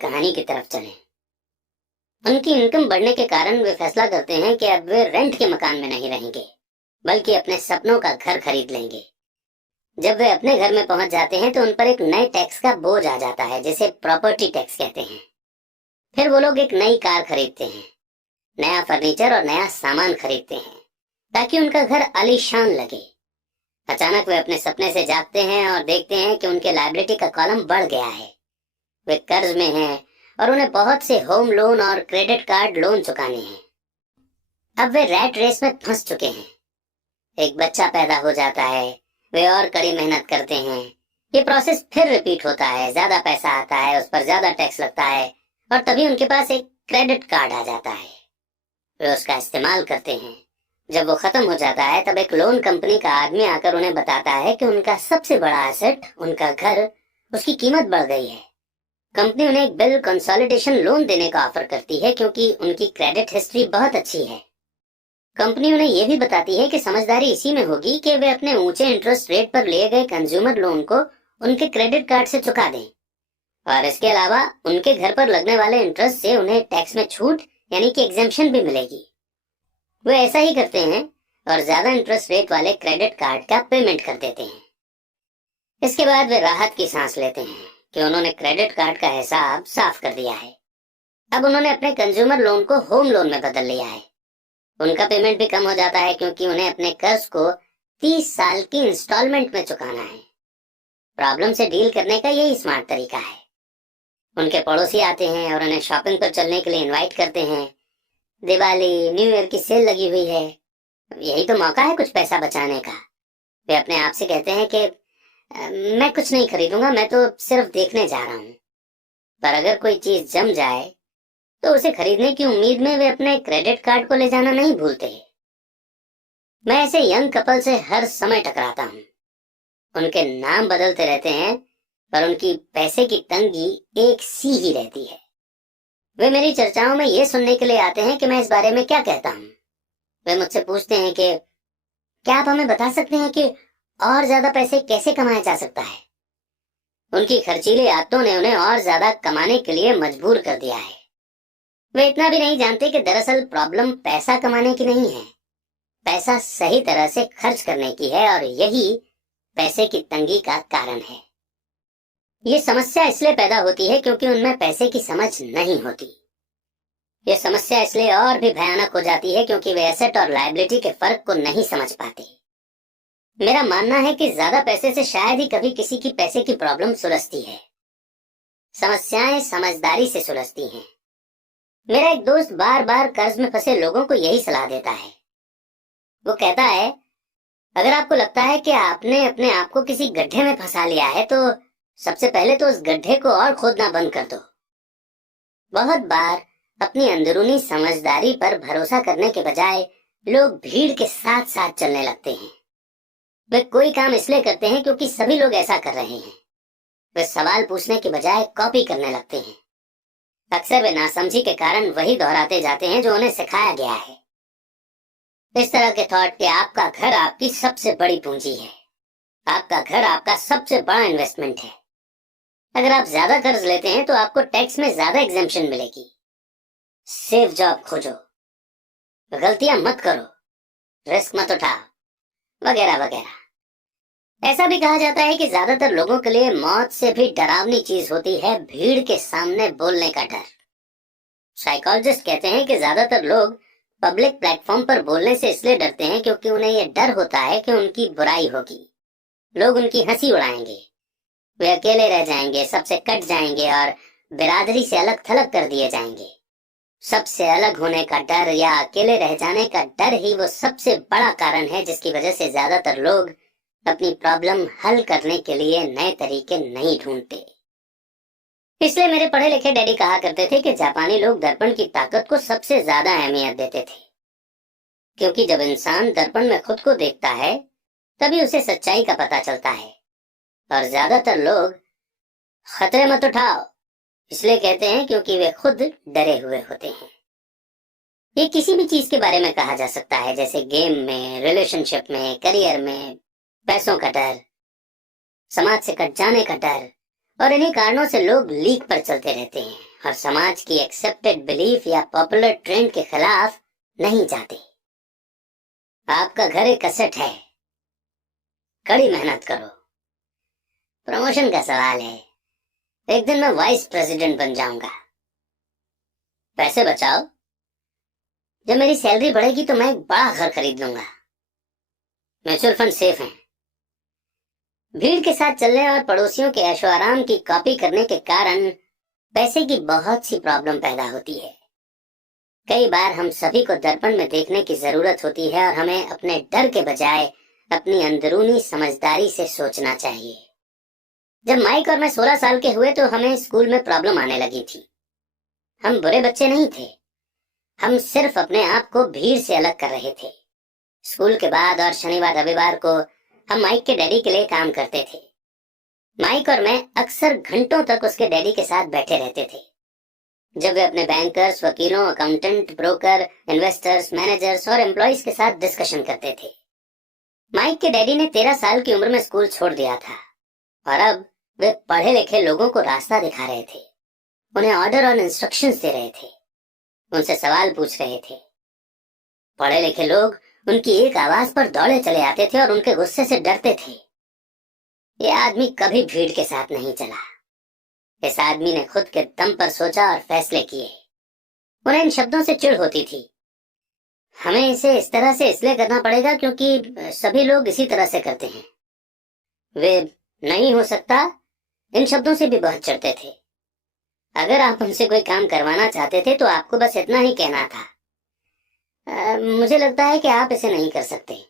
कहानी की तरफ चलें। उनकी इनकम बढ़ने के कारण वे फैसला करते हैं कि अब वे रेंट के मकान में नहीं रहेंगे, बल्कि अपने सपनों का घर खरीद लेंगे। जब वे अपने घर में पहुंच जाते हैं तो उन पर एक नए टैक्स का बोझ आ जाता है, जिसे प्रॉपर्टी टैक्स कहते हैं। फिर वो लोग एक नई कार खरीदते हैं, नया फर्नीचर और नया सामान खरीदते हैं, ताकि उनका घर आलीशान लगे। अचानक वे अपने सपने से जागते हैं और देखते हैं कि उनके लायबिलिटी का कॉलम बढ़ गया है। वे कर्ज में हैं और उन्हें बहुत से होम लोन और क्रेडिट कार्ड लोन चुकाने हैं। अब वे रैट रेस में फंस चुके हैं। एक बच्चा पैदा हो जाता है, वे और कड़ी मेहनत करते हैं। ये प्रोसेस फिर रिपीट होता है, ज्यादा पैसा आता है, उस पर ज्यादा टैक्स लगता है और तभी उनके पास एक क्रेडिट कार्ड आ जाता है। वे उसका इस्तेमाल करते हैं। जब वो खत्म हो जाता है तब एक लोन कंपनी का आदमी आकर उन्हें बताता है कि उनका सबसे बड़ा एसेट, उनका घर, उसकी कीमत बढ़ गई है। कंपनी उन्हें एक बिल कंसोलिडेशन लोन देने का ऑफर करती है क्योंकि उनकी क्रेडिट हिस्ट्री बहुत अच्छी है। कंपनी उन्हें यह भी बताती है कि समझदारी इसी में होगी कि वे अपने ऊंचे इंटरेस्ट रेट पर लिए गए कंज्यूमर लोन को उनके क्रेडिट कार्ड से चुका दें, और इसके अलावा उनके घर पर लगने वाले इंटरेस्ट से उन्हें टैक्स में छूट यानी कि एग्जेम्पशन भी मिलेगी। वे ऐसा ही करते हैं और ज्यादा इंटरेस्ट रेट वाले क्रेडिट कार्ड का पेमेंट कर देते हैं। इसके बाद वे राहत की सांस लेते हैं कि उन्होंने क्रेडिट कार्ड का हिसाब साफ कर दिया है। अब उन्होंने अपने कंज्यूमर लोन को होम लोन में बदल लिया है। उनका पेमेंट भी कम हो जाता है क्योंकि उन्हें अपने कर्ज को 30 साल की इंस्टॉलमेंट में चुकाना है। प्रॉब्लम से डील करने का यही स्मार्ट तरीका है। उनके पड़ोसी आते हैं और उन्हें शॉपिंग पर चलने के लिए इनवाइट करते हैं। दिवाली, न्यू ईयर की सेल लगी हुई है, यही तो मौका है कुछ पैसा बचाने का। वे अपने आप से कहते हैं कि मैं कुछ नहीं खरीदूंगा, मैं तो सिर्फ देखने जा रहा हूँ। पर अगर कोई चीज जम जाए तो उसे खरीदने की उम्मीद में वे अपने क्रेडिट कार्ड को ले जाना नहीं भूलते। मैं ऐसे यंग कपल से हर समय टकराता हूँ। उनके नाम बदलते रहते हैं पर उनकी पैसे की तंगी एक सी ही रहती है। वे मेरी चर्चाओं में ये सुनने के लिए आते हैं कि मैं इस बारे में क्या कहता हूँ। वे मुझसे पूछते हैं कि क्या आप हमें बता सकते हैं कि और ज्यादा पैसे कैसे कमाया जा सकता है। उनकी खर्चीली आदतों ने उन्हें और ज्यादा कमाने के लिए मजबूर कर दिया है। वे इतना भी नहीं जानते कि दरअसल प्रॉब्लम पैसा कमाने की नहीं है, पैसा सही तरह से खर्च करने की है, और यही पैसे की तंगी का कारण है। ये समस्या इसलिए पैदा होती है क्योंकि उनमें पैसे की समझ नहीं होती। ये समस्या इसलिए और भी भयानक हो जाती है क्योंकि वे एसेट और लायबिलिटी के फर्क को नहीं समझ पाते। मेरा मानना है कि ज्यादा पैसे से शायद ही कभी किसी की पैसे की प्रॉब्लम सुलझती है। समस्याएं समझदारी से सुलझती हैं। मेरा एक दोस्त बार बार कर्ज में फंसे लोगों को यही सलाह देता है। वो कहता है, अगर आपको लगता है कि आपने अपने आप को किसी गड्ढे में फंसा लिया है तो सबसे पहले तो उस गड्ढे को और खोदना बंद कर दो। बहुत बार अपनी अंदरूनी समझदारी पर भरोसा करने के बजाय लोग भीड़ के साथ साथ चलने लगते हैं। वे कोई काम इसलिए करते हैं क्योंकि सभी लोग ऐसा कर रहे हैं। वे सवाल पूछने के बजाय कॉपी करने लगते हैं। अक्सर वे नासमझी के कारण वही दोहराते जाते हैं जो उन्हें सिखाया गया है। इस तरह के थॉट कि आपका घर आपकी सबसे बड़ी पूंजी है, आपका घर आपका सबसे बड़ा इन्वेस्टमेंट है। अगर आप ज्यादा कर्ज लेते हैं तो आपको टैक्स में ज्यादा एग्जेम्पशन मिलेगी। सेफ जॉब खोजो, गलतियां मत करो, रिस्क मत उठाओ, वगैरह वगैरह। ऐसा भी कहा जाता है कि ज्यादातर लोगों के लिए मौत से भी डरावनी चीज होती है भीड़ के सामने बोलने का डर। साइकोलॉजिस्ट कहते हैं कि ज्यादातर लोग पब्लिक प्लेटफॉर्म पर बोलने से इसलिए डरते हैं क्योंकि उन्हें यह डर होता है कि उनकी बुराई होगी, लोग उनकी हंसी उड़ाएंगे, वे अकेले रह जाएंगे, सबसे कट जाएंगे और बिरादरी से अलग थलग कर दिए जाएंगे। सबसे अलग होने का डर या अकेले रह जाने का डर ही वो सबसे बड़ा कारण है जिसकी वजह से ज्यादातर लोग अपनी प्रॉब्लम हल करने के लिए नए तरीके नहीं ढूंढते। इसलिए मेरे पढ़े लिखे डैडी कहा करते थे कि जापानी लोग दर्पण की ताकत को सबसे ज्यादा अहमियत देते थे, क्योंकि जब इंसान दर्पण में खुद को देखता है तभी उसे सच्चाई का पता चलता है। और ज्यादातर लोग खतरे मत उठाओ इसलिए कहते हैं क्योंकि वे खुद डरे हुए होते हैं। ये किसी भी चीज के बारे में कहा जा सकता है, जैसे गेम में, रिलेशनशिप में, करियर में, पैसों का डर, समाज से कट जाने का डर, और इन्हीं कारणों से लोग लीक पर चलते रहते हैं और समाज की एक्सेप्टेड बिलीफ या पॉपुलर ट्रेंड के खिलाफ नहीं जाते। आपका घर एक असेट है, कड़ी मेहनत करो। प्रमोशन का सवाल है, एक दिन मैं वाइस प्रेसिडेंट बन जाऊंगा। पैसे बचाओ, जब मेरी सैलरी बढ़ेगी तो मैं एक बड़ा घर खरीद लूंगा। म्यूचुअल फंड सेफ हैं। भीड़ के साथ चलने और पड़ोसियों के ऐशो आराम की कॉपी करने के कारण पैसे की बहुत सी प्रॉब्लम पैदा होती है। कई बार हम सभी को दर्पण में देखने की जरूरत होती है और हमें अपने डर के बजाय अपनी अंदरूनी समझदारी से सोचना चाहिए। जब माइक और मैं 16 साल के हुए तो हमें स्कूल में प्रॉब्लम आने लगी थी। हम बुरे बच्चे नहीं थे, हम सिर्फ अपने आप को भीड़ से अलग कर रहे थे। स्कूल के बाद और शनिवार रविवार को हम माइक के डैडी के लिए काम करते थे। माइक और मैं अक्सर घंटों तक उसके डैडी के साथ बैठे रहते थे जब वे अपने बैंकर्स, वकीलों, अकाउंटेंट, ब्रोकर, इन्वेस्टर्स, मैनेजर्स और एम्प्लॉइज के साथ डिस्कशन करते थे। माइक के डैडी ने 13 साल की उम्र में स्कूल छोड़ दिया था और अब वे पढ़े लिखे लोगों को रास्ता दिखा रहे थे, उन्हें ऑर्डर और इंस्ट्रक्शंस दे रहे थे, उनसे सवाल पूछ रहे थे। पढ़े लिखे लोग उनकी एक आवाज पर दौड़े चले आते थे और उनके गुस्से से डरते थे। ये आदमी कभी भीड़ के साथ नहीं चला। इस आदमी ने खुद के दम पर सोचा और फैसले किए। उन्हें इन शब्दों से चिढ़ होती थी, हमें इसे इस तरह से इसलिए करना पड़ेगा क्योंकि सभी लोग इसी तरह से करते हैं। वे नहीं हो सकता, इन शब्दों से भी बहुत चिढ़ते थे। अगर आप उनसे कोई काम करवाना चाहते थे तो आपको बस इतना ही कहना था, मुझे लगता है कि आप इसे नहीं कर सकते।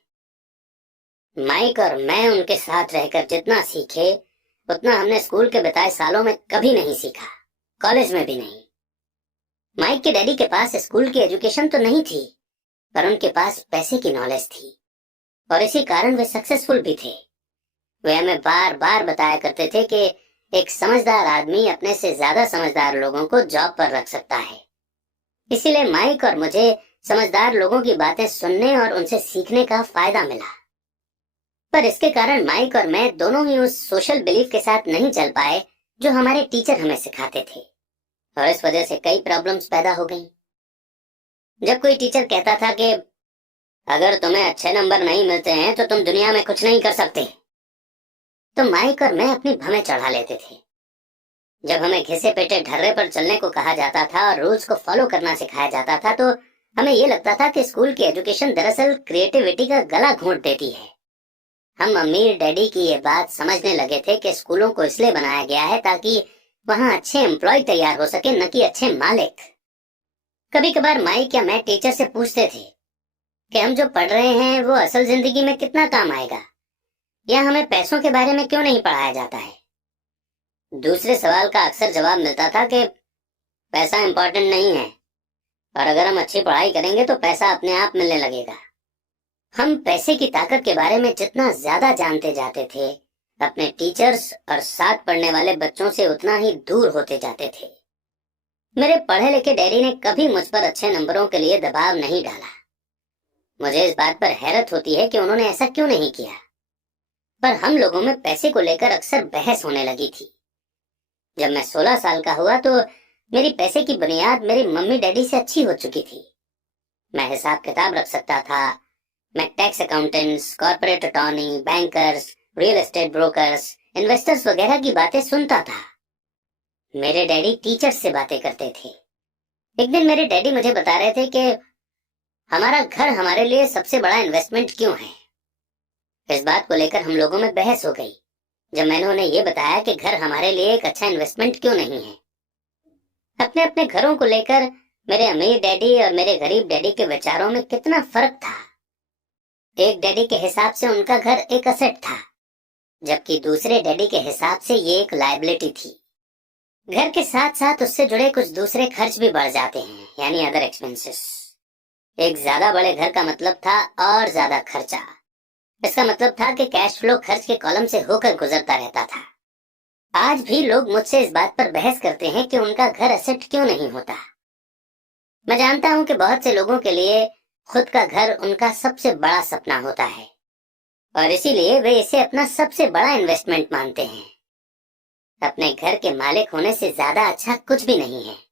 माइक और मैं उनके साथ रहकर जितना सीखे उतना हमने स्कूल के बिताए सालों में कभी नहीं सीखा, कॉलेज में भी नहीं। माइक के डैडी के पास स्कूल की एजुकेशन तो नहीं थी, पर उनके पास पैसे की नॉलेज थी और इसी कारण वे सक्सेसफुल भी थे। वे हमें बार बार बताया करते थे कि एक समझदार आदमी अपने से ज्यादा समझदार लोगों को जॉब पर रख सकता है। इसीलिए माइक और मुझे समझदार लोगों की बातें सुनने और उनसे सीखने का फायदा मिला। पर इसके कारण माइक और मैं दोनों ही उस सोशल बिलीफ के साथ नहीं चल पाए जो हमारे टीचर हमें सिखाते थे और इस वजह से कई प्रॉब्लम्स पैदा हो गई। जब कोई टीचर कहता था कि अगर तुम्हें अच्छे नंबर नहीं मिलते हैं तो तुम दुनिया में कुछ नहीं कर सकते, तो माइक और मैं अपनी भवें चढ़ा लेते थे। जब हमें घिसे पेटे ढर्रे पर चलने को कहा जाता था और रूल्स को फॉलो करना सिखाया जाता था तो हमें ये लगता था कि स्कूल की एजुकेशन दरअसल क्रिएटिविटी का गला घोंट देती है। हम अमीर डैडी की ये बात समझने लगे थे कि स्कूलों को इसलिए बनाया गया है ताकि वहां अच्छे एम्प्लॉय तैयार हो सके, न कि अच्छे मालिक। कभी कभार माइक या मैं टीचर से पूछते थे कि हम जो पढ़ रहे हैं वो असल जिंदगी में कितना काम आएगा, या हमें पैसों के बारे में क्यों नहीं पढ़ाया जाता है। दूसरे सवाल का अक्सर जवाब मिलता था कि पैसा इंपॉर्टेंट नहीं है, और अगर हम अच्छी पढ़ाई करेंगे तो पैसा अपने आप मिलने लगेगा। हम पैसे की ताकत के बारे में जितना ज्यादा जानते जाते थे, अपने टीचर्स और साथ पढ़ने वाले बच्चों से उतना ही दूर होते जाते थे। मेरे पढ़े लिखे डैडी ने कभी मुझ पर अच्छे नंबरों के लिए दबाव नहीं डाला। मुझे इस बात पर हैरत होती है कि उन्होंने ऐसा क्यों नहीं किया, पर हम लोगों में पैसे को लेकर अक्सर बहस होने लगी थी। जब मैं 16 साल का हुआ तो मेरी पैसे की बुनियाद मेरी मम्मी डैडी से अच्छी हो चुकी थी। मैं हिसाब किताब रख सकता था, मैं tax accountants, corporate attorney, bankers, real estate brokers, investors वगैरह की बातें सुनता था। मेरे डैडी टीचर्स से बातें करते थे। एक दिन मेरे डैडी मुझे बता रहे थे कि हमारा घर हमारे लिए सबसे बड़ा इन्वेस्टमेंट क्यों है। इस बात को लेकर हम लोगों में बहस हो गई जब मैंने उन्हें ये बताया कि घर हमारे लिए एक अच्छा इन्वेस्टमेंट क्यों नहीं है। अपने अपने घरों को लेकर मेरे अमीर डैडी और मेरे गरीब डैडी के विचारों में कितना फर्क था। एक डैडी के हिसाब से उनका घर एक असेट था, जबकि दूसरे डैडी के हिसाब से ये एक लायबिलिटी थी। घर के साथ साथ उससे जुड़े कुछ दूसरे खर्च भी बढ़ जाते हैं, यानी अदर एक्सपेंसेस। एक ज्यादा बड़े घर का मतलब था और ज्यादा खर्चा। इसका मतलब था कि कैश फ्लो खर्च के कॉलम से होकर गुजरता रहता था। आज भी लोग मुझसे इस बात पर बहस करते हैं कि उनका घर एसेट क्यों नहीं होता। मैं जानता हूं कि बहुत से लोगों के लिए खुद का घर उनका सबसे बड़ा सपना होता है और इसीलिए वे इसे अपना सबसे बड़ा इन्वेस्टमेंट मानते हैं। अपने घर के मालिक होने से ज्यादा अच्छा कुछ भी नहीं है।